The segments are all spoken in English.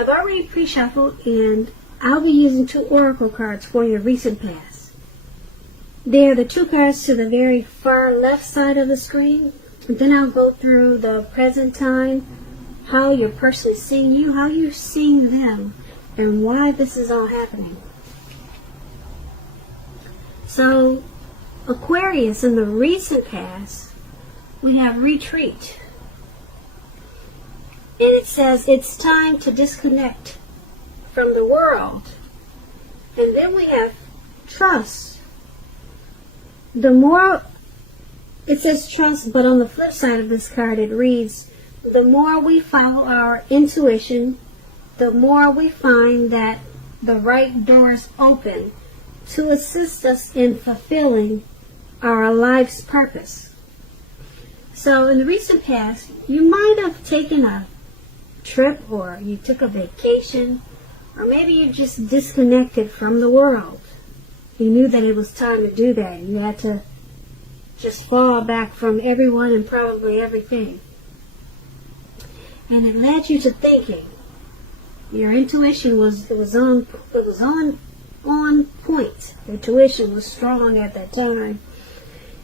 I've already pre-shuffled, and I'll be using 2 oracle cards for your recent past. They're the 2 cards to the very far left side of the screen. And then I'll go through the present time, how you're personally seeing you, how you're seeing them, and why this is all happening. So, Aquarius, in the recent past, we have retreat. And it says it's time to disconnect from the world. And then we have trust. The more, it says trust, but on the flip side of this card it reads, the more we follow our intuition, the more we find that the right doors open to assist us in fulfilling our life's purpose. So in the recent past, you might have taken a trip, or you took a vacation, or maybe you just disconnected from the world. You knew that it was time to do that. You had to just fall back from everyone and probably everything. And it led you to thinking. Your intuition was on point. Your intuition was strong at that time.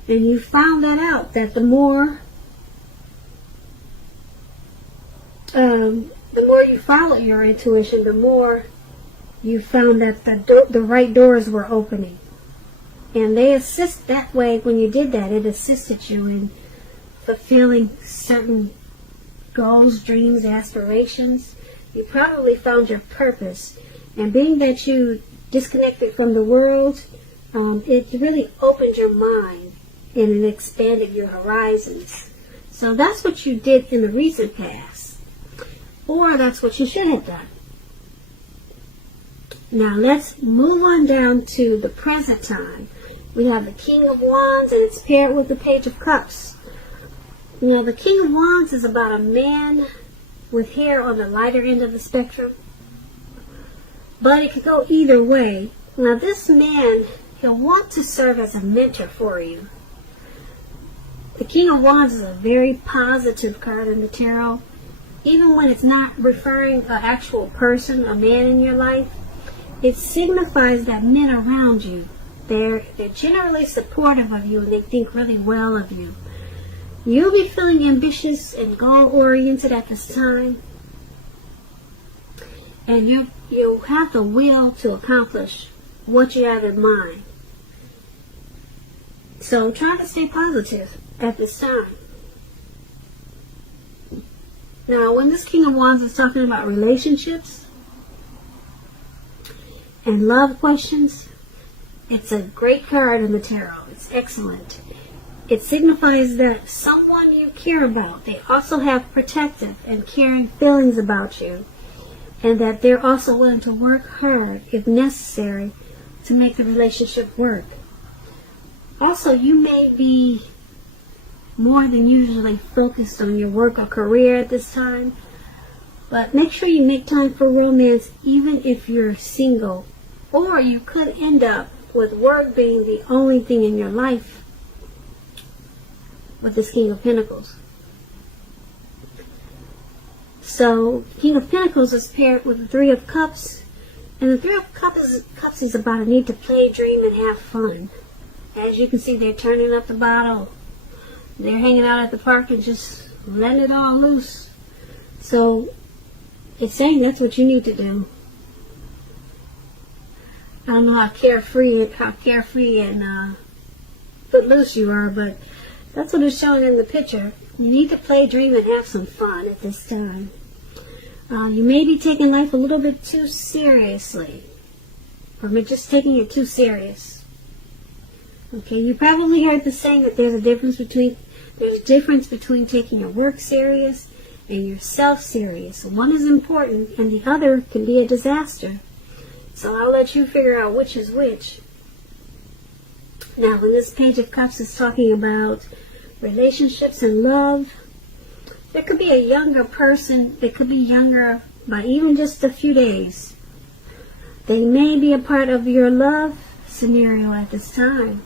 And you found that out, that the more you followed your intuition, the more you found that the right doors were opening. And they assist that way. When you did that, it assisted you in fulfilling certain goals, dreams, aspirations. You probably found your purpose. And being that you disconnected from the world, it really opened your mind and it expanded your horizons. So that's what you did in the recent past. Or that's what you should have done. Now let's move on down to the present time. We have the King of Wands, and it's paired with the Page of Cups. Now the King of Wands is about a man with hair on the lighter end of the spectrum. But it could go either way. Now this man, he'll want to serve as a mentor for you. The King of Wands is a very positive card in the tarot. Even when it's not referring to an actual person, a man in your life, it signifies that men around you, they're generally supportive of you and they think really well of you. You'll be feeling ambitious and goal-oriented at this time. And you'll have the will to accomplish what you have in mind. So try to stay positive at this time. Now, when this King of Wands is talking about relationships and love questions, it's a great card in the tarot. It's excellent. It signifies that someone you care about, they also have protective and caring feelings about you, and that they're also willing to work hard, if necessary, to make the relationship work. Also, you may be more than usually focused on your work or career at this time, but make sure you make time for romance even if you're single, or you could end up with work being the only thing in your life with this King of Pentacles. So King of Pentacles is paired with the Three of Cups, and the Three of Cups is about a need to play, dream, and have fun. As you can see, they're turning up the bottle. They're hanging out at the park and just letting it all loose. So it's saying that's what you need to do. I don't know how carefree and footloose you are, but that's what it's showing in the picture. You need to play, dream, and have some fun at this time. You may be taking life a little bit too seriously, or just taking it too serious. Okay, you probably heard the saying that there's a difference between taking your work serious and yourself serious. One is important and the other can be a disaster. So I'll let you figure out which is which. Now, when this Page of Cups is talking about relationships and love, there could be a younger person. They could be younger by even just a few days. They may be a part of your love scenario at this time.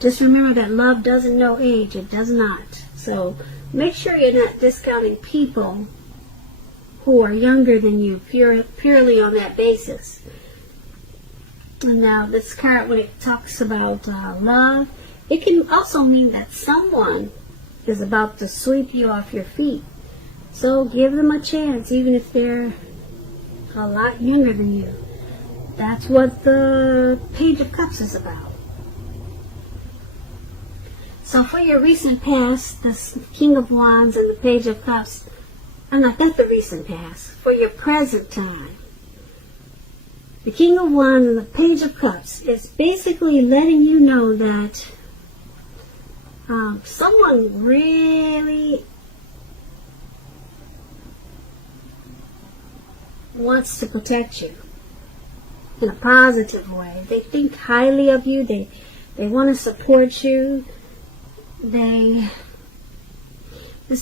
Just remember that love doesn't know age. It does not. So make sure you're not discounting people who are younger than you, purely on that basis. And now this card, when it talks about love, it can also mean that someone is about to sweep you off your feet. So give them a chance, even if they're a lot younger than you. That's what the Page of Cups is about. So for your recent past, the King of Wands and the Page of Cups, not the recent past, for your present time, the King of Wands and the Page of Cups is basically letting you know that someone really wants to protect you in a positive way. They think highly of you. They want to support you. This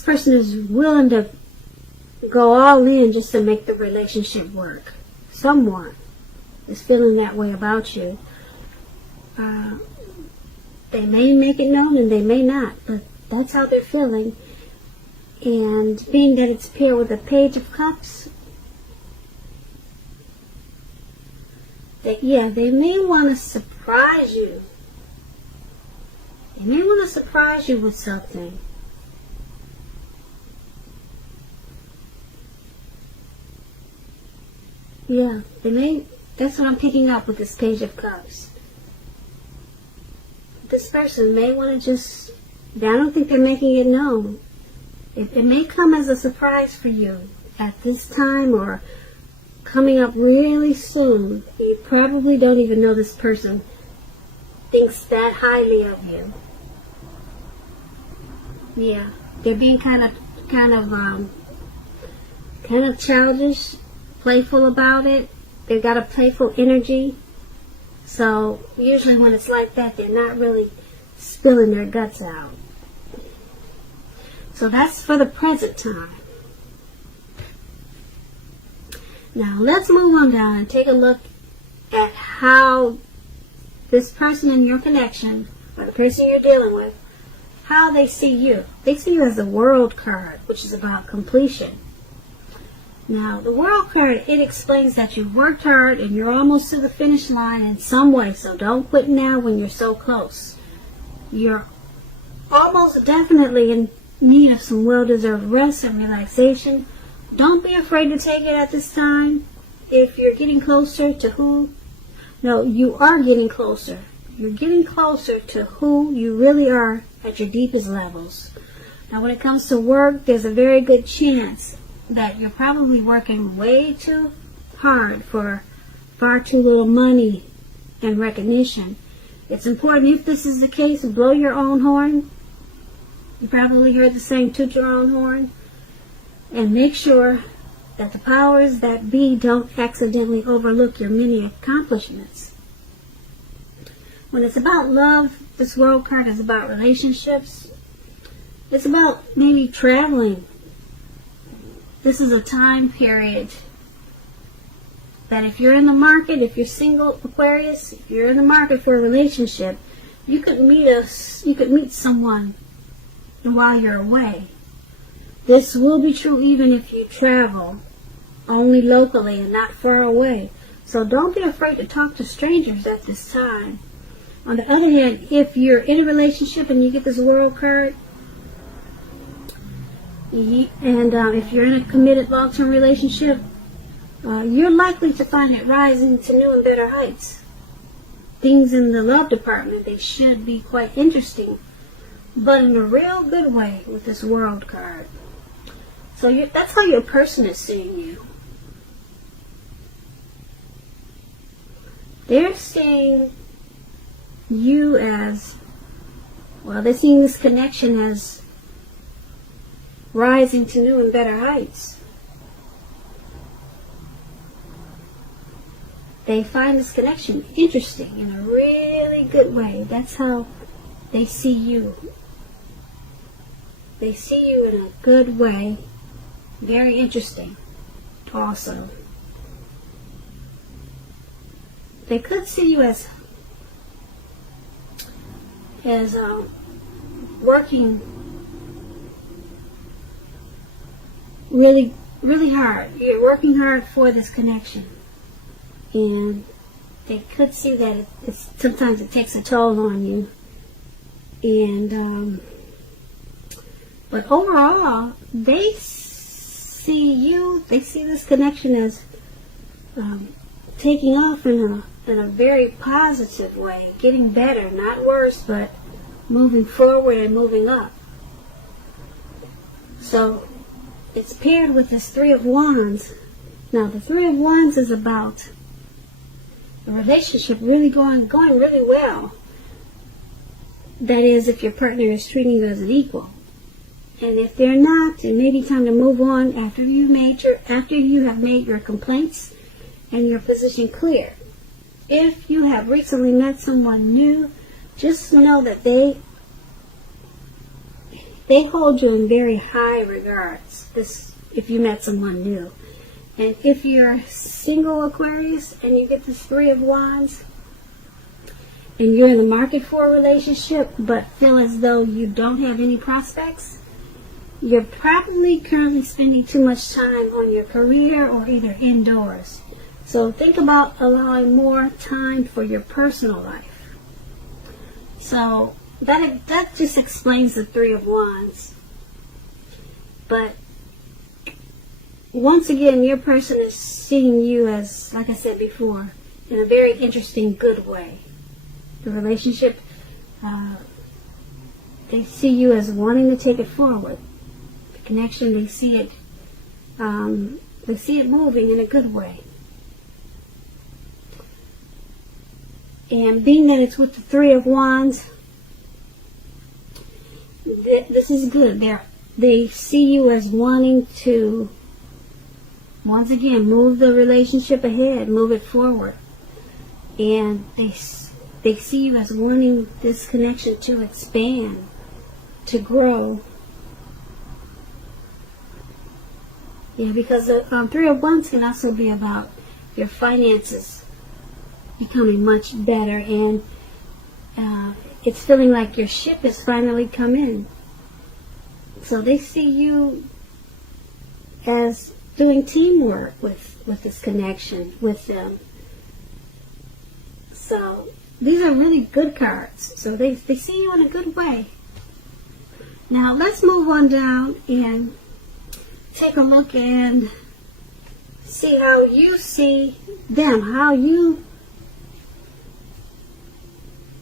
person is willing to go all in just to make the relationship work. Someone is feeling that way about you. They may make it known and they may not, but that's how they're feeling. And being that it's paired with the Page of Cups, they may want to surprise you. They may want to surprise you with something. Yeah, they may. That's what I'm picking up with this Page of Cups. This person may want to just, I don't think they're making it known. It may come as a surprise for you at this time or coming up really soon. You probably don't even know this person thinks that highly of you. Yeah, they're being kind of childish, playful about it. They've got a playful energy. So usually when it's like that, they're not really spilling their guts out. So that's for the present time. Now let's move on down and take a look at how this person in your connection, or the person you're dealing with, how they see you. They see you as the World card, which is about completion. Now, the World card, it explains that you've worked hard and you're almost to the finish line in some way, so don't quit now when you're so close. You're almost definitely in need of some well-deserved rest and relaxation. Don't be afraid to take it at this time. If you're getting closer to who? No, you are getting closer. You're getting closer to who you really are at your deepest levels. Now, when it comes to work, there's a very good chance that you're probably working way too hard for far too little money and recognition. It's important, if this is the case, blow your own horn. You probably heard the saying, toot your own horn. And make sure that the powers that be don't accidentally overlook your many accomplishments. When it's about love, this World card is about relationships. It's about maybe traveling. This is a time period that if you're in the market, if you're single, Aquarius, if you're in the market for a relationship, you could meet someone while you're away. This will be true even if you travel only locally and not far away. So don't be afraid to talk to strangers at this time. On the other hand, if you're in a relationship and you get this World card, and if you're in a committed long-term relationship, you're likely to find it rising to new and better heights. Things in the love department, they should be quite interesting, but in a real good way with this World card. So that's how your person is seeing you. They're seeing you as, well, they're seeing this connection as rising to new and better heights. They find this connection interesting in a really good way. That's how they see you. They see you in a good way. Very interesting also. They could see you as working really really hard. You're working hard for this connection. And they could see that sometimes it takes a toll on you. And, but overall, they see this connection as taking off in a very positive way, getting better, not worse, but moving forward and moving up. So it's paired with this Three of Wands. Now the Three of Wands is about the relationship really going really well. That is, if your partner is treating you as an equal. And if they're not, it may be time to move on after you have made your complaints and your position clear. If you have recently met someone new, just know that they hold you in very high regards. If you met someone new. And if you're single, Aquarius, and you get this Three of Wands, and you're in the market for a relationship, but feel as though you don't have any prospects, you're probably currently spending too much time on your career or either indoors. So think about allowing more time for your personal life. So that just explains the Three of Wands. But once again, your person is seeing you as, like I said before, in a very interesting, good way. The relationship, they see you as wanting to take it forward. The connection, they see it moving in a good way. And being that it's with the Three of Wands, this is good. They see you as wanting to, once again, move the relationship ahead, move it forward. And they see you as wanting this connection to expand, to grow. Yeah, because the Three of Wands can also be about your finances becoming much better, and it's feeling like your ship has finally come in. So they see you as doing teamwork with this connection with them. So these are really good cards. So they see you in a good way. Now let's move on down and take a look and see how you see them, how you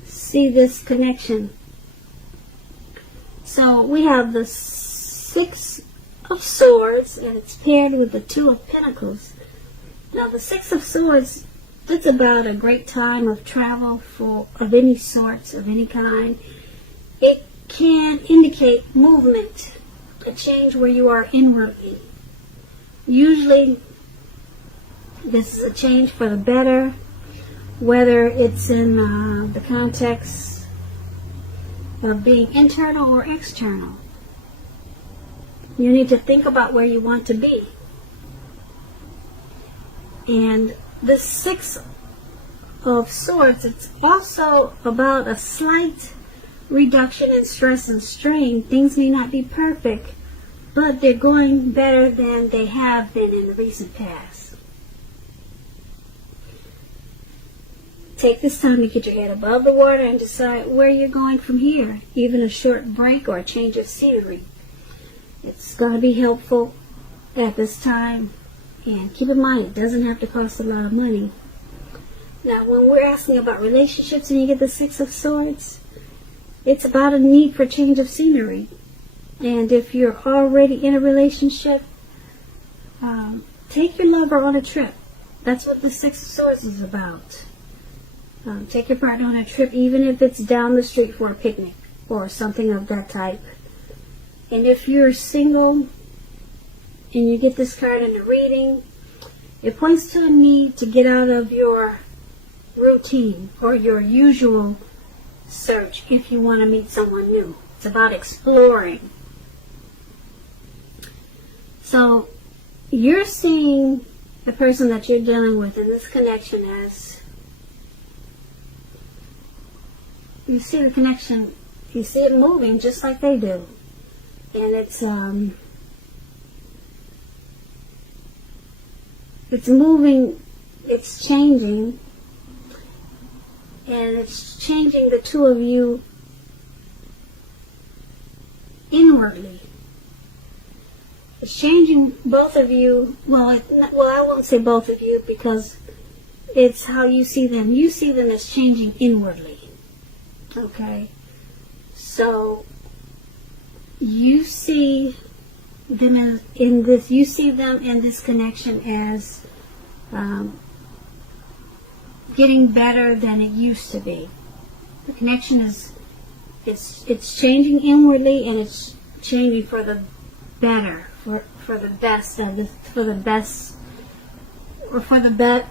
see this connection. So we have the Six of Swords, and it's paired with the Two of Pentacles. Now the Six of Swords, that's about a great time of travel of any sorts, of any kind. It can indicate movement, a change where you are inwardly. Usually this is a change for the better, whether it's in the context of being internal or external. You need to think about where you want to be. And the Six of Swords, it's also about a slight reduction in stress and strain. Things may not be perfect, but they're going better than they have been in the recent past. Take this time to get your head above the water and decide where you're going from here. Even a short break or a change of scenery. It's going to be helpful at this time. And keep in mind, it doesn't have to cost a lot of money. Now, when we're asking about relationships and you get the Six of Swords, it's about a need for change of scenery. And if you're already in a relationship, take your lover on a trip. That's what the Six of Swords is about. Take your partner on a trip, even if it's down the street for a picnic or something of that type. And if you're single and you get this card in the reading, it points to a need to get out of your routine or your usual search if you want to meet someone new. It's about exploring. So you're seeing the person that you're dealing with in this connection as, you see the connection, you see it moving just like they do. And it's it's moving, it's changing, and it's changing the two of you inwardly. It's changing both of you. Well, I won't say both of you, because it's how you see them. You see them as changing inwardly. Okay? So, you see them in this connection as getting better than it used to be. The connection is, it's changing inwardly, and it's changing for the better, for the best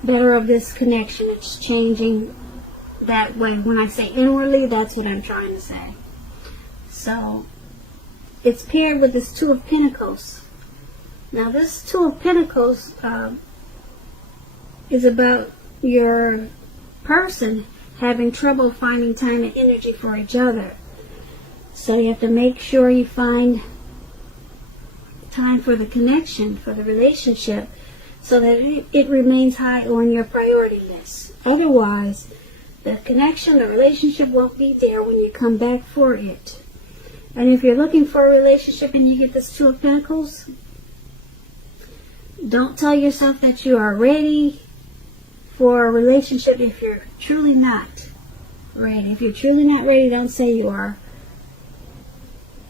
better of this connection. It's changing that way. When I say inwardly, that's what I'm trying to say. So, it's paired with this Two of Pentacles. Now, this Two of Pentacles is about your person having trouble finding time and energy for each other. So you have to make sure you find time for the connection, for the relationship, so that it remains high on your priority list. Otherwise, the connection, the relationship won't be there when you come back for it. And if you're looking for a relationship and you get this Two of Pentacles, don't tell yourself that you are ready for a relationship if you're truly not ready. If you're truly not ready, don't say you are.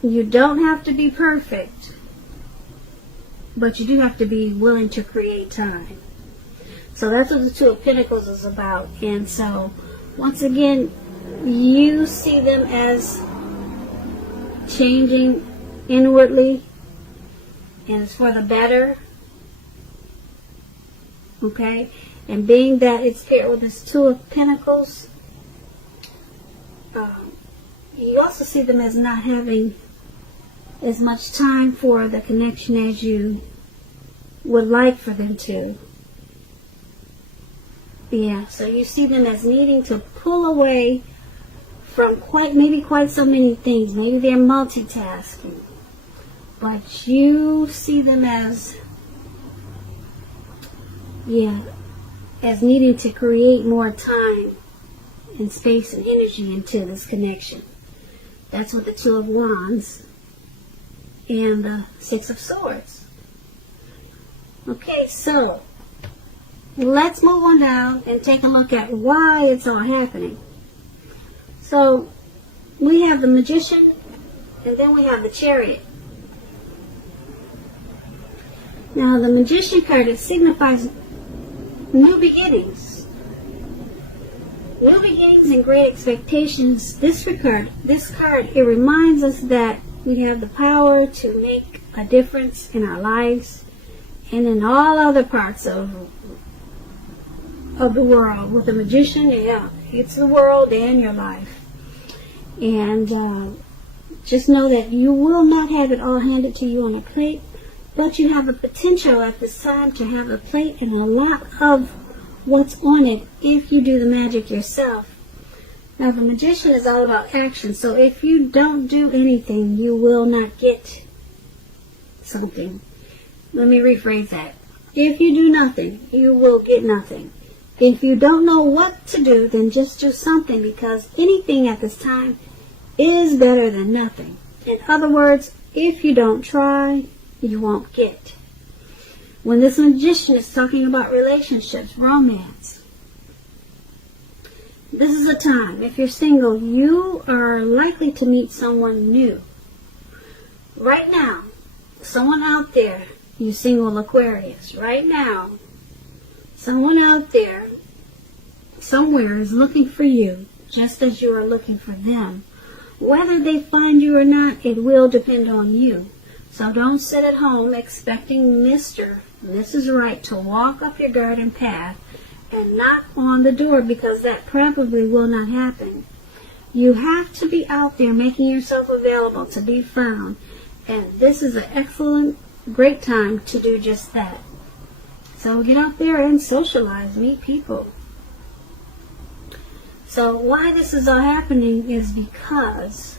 You don't have to be perfect, but you do have to be willing to create time. So that's what the Two of Pentacles is about. And so, once again, you see them as changing inwardly, and it's for the better. Okay? And being that it's paired with this Two of Pentacles, you also see them as not having as much time for the connection as you would like for them to. Yeah, so you see them as needing to pull away from quite so many things. Maybe they're multitasking. But you see them as needing to create more time and space and energy into this connection. That's what the Two of Wands and the Six of Swords. Okay, so let's move on down and take a look at why it's all happening. So we have the Magician, and then we have the Chariot. Now the Magician card, it signifies new beginnings. New beginnings and great expectations. This card, it reminds us that we have the power to make a difference in our lives and in all other parts of the world. With the Magician, it's the world and your life. And just know that you will not have it all handed to you on a plate, but you have a potential at this time to have a plate and a lot of what's on it if you do the magic yourself. Now, the Magician is all about action, so if you don't do anything, you will not get something. Let me rephrase that. If you do nothing, you will get nothing. If you don't know what to do, then just do something, because anything at this time is better than nothing. In other words, if you don't try, you won't get. When this Magician is talking about relationships, romance, this is a time. If you're single, you are likely to meet someone new. Right now, someone out there, you single Aquarius, right now, someone out there, somewhere is looking for you, just as you are looking for them. Whether they find you or not, it will depend on you. So don't sit at home expecting Mr. Mrs. Right to walk up your garden path and knock on the door, because that probably will not happen. You have to be out there making yourself available to be found. And this is an excellent, great time to do just that. So get out there and socialize, meet people. So why this is all happening is because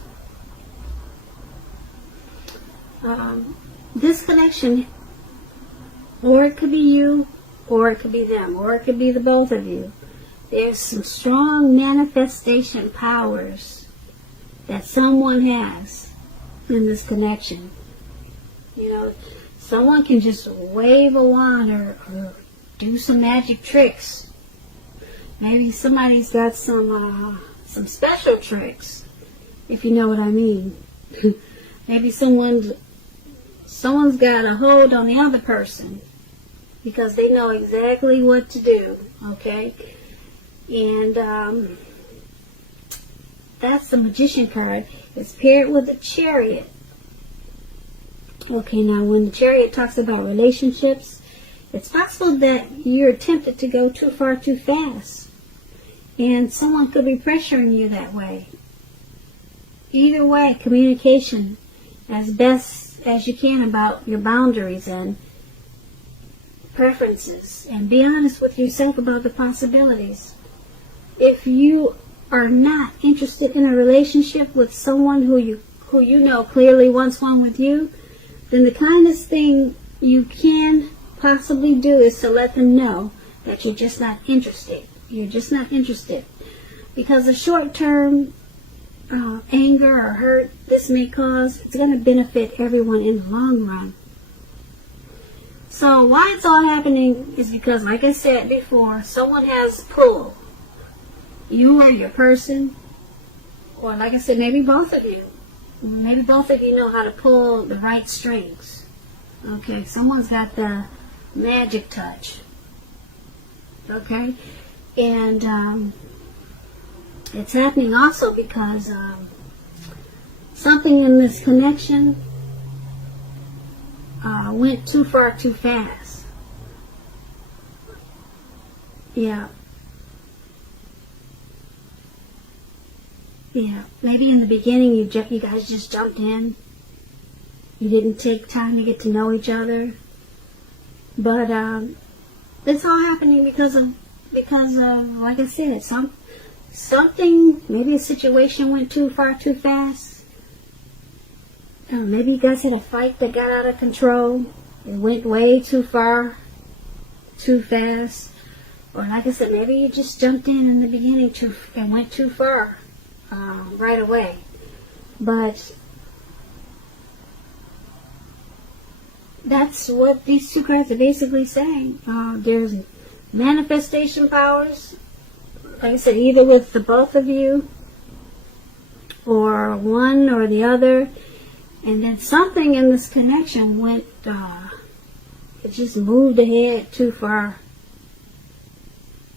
this connection, or it could be you or it could be them, or it could be the both of you. There's some strong manifestation powers that someone has in this connection. You know, someone can just wave a wand or do some magic tricks. Maybe somebody's got some special tricks, if you know what I mean. Maybe someone's got a hold on the other person because they know exactly what to do, okay? And that's the Magician card. It's paired with the Chariot. Okay, now when the Chariot talks about relationships, it's possible that you're tempted to go too far too fast. And someone could be pressuring you that way. Either way, communication as best as you can about your boundaries and preferences. And be honest with yourself about the possibilities. If you are not interested in a relationship with someone who you know clearly wants one with you, then the kindest thing you can possibly do is to let them know that you're just not interested. You're just not interested. Because the short-term anger or hurt this may cause, it's going to benefit everyone in the long run. So why it's all happening is because, like I said before, someone has pull. You or your person, or like I said, maybe both of you. Maybe both of you know how to pull the right strings. Okay, someone's got the magic touch. Okay, and it's happening also because something in this connection went too far too fast. Yeah. Yeah, maybe in the beginning you guys just jumped in. You didn't take time to get to know each other. But it's all happening because of like I said, something, maybe a situation went too far too fast. Maybe you guys had a fight that got out of control. It went way too far too fast. Or like I said, maybe you just jumped in the beginning and went too far. Right away. But that's what these two cards are basically saying. There's manifestation powers, like I said, either with the both of you or one or the other, and then something in this connection went it just moved ahead too far.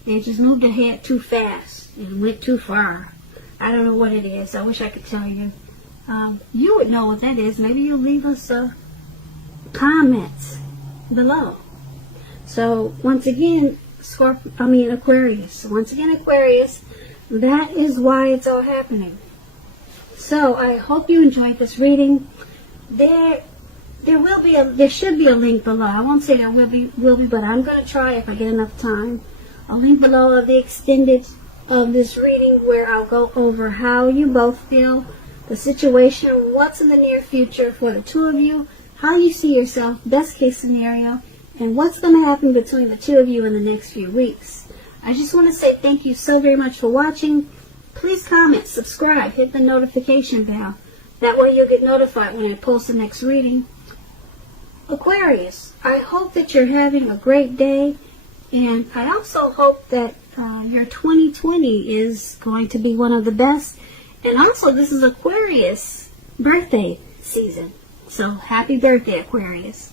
It just moved ahead too fast and went too far. I don't know what it is. I wish I could tell you. You would know what that is. Maybe you'll leave us comments below. So once again, Aquarius. Once again, Aquarius. That is why it's all happening. So I hope you enjoyed this reading. There should be a link below. I won't say there will be, but I'm going to try if I get enough time. A link below of the extended of this reading where I'll go over how you both feel, the situation, what's in the near future for the two of you, how you see yourself, best case scenario, and what's going to happen between the two of you in the next few weeks. I just want to say thank you so very much for watching. Please comment, subscribe, hit the notification bell. That way you'll get notified when I post the next reading. Aquarius, I hope that you're having a great day, and I also hope that your 2020 is going to be one of the best. And also, this is Aquarius birthday season. So, happy birthday, Aquarius.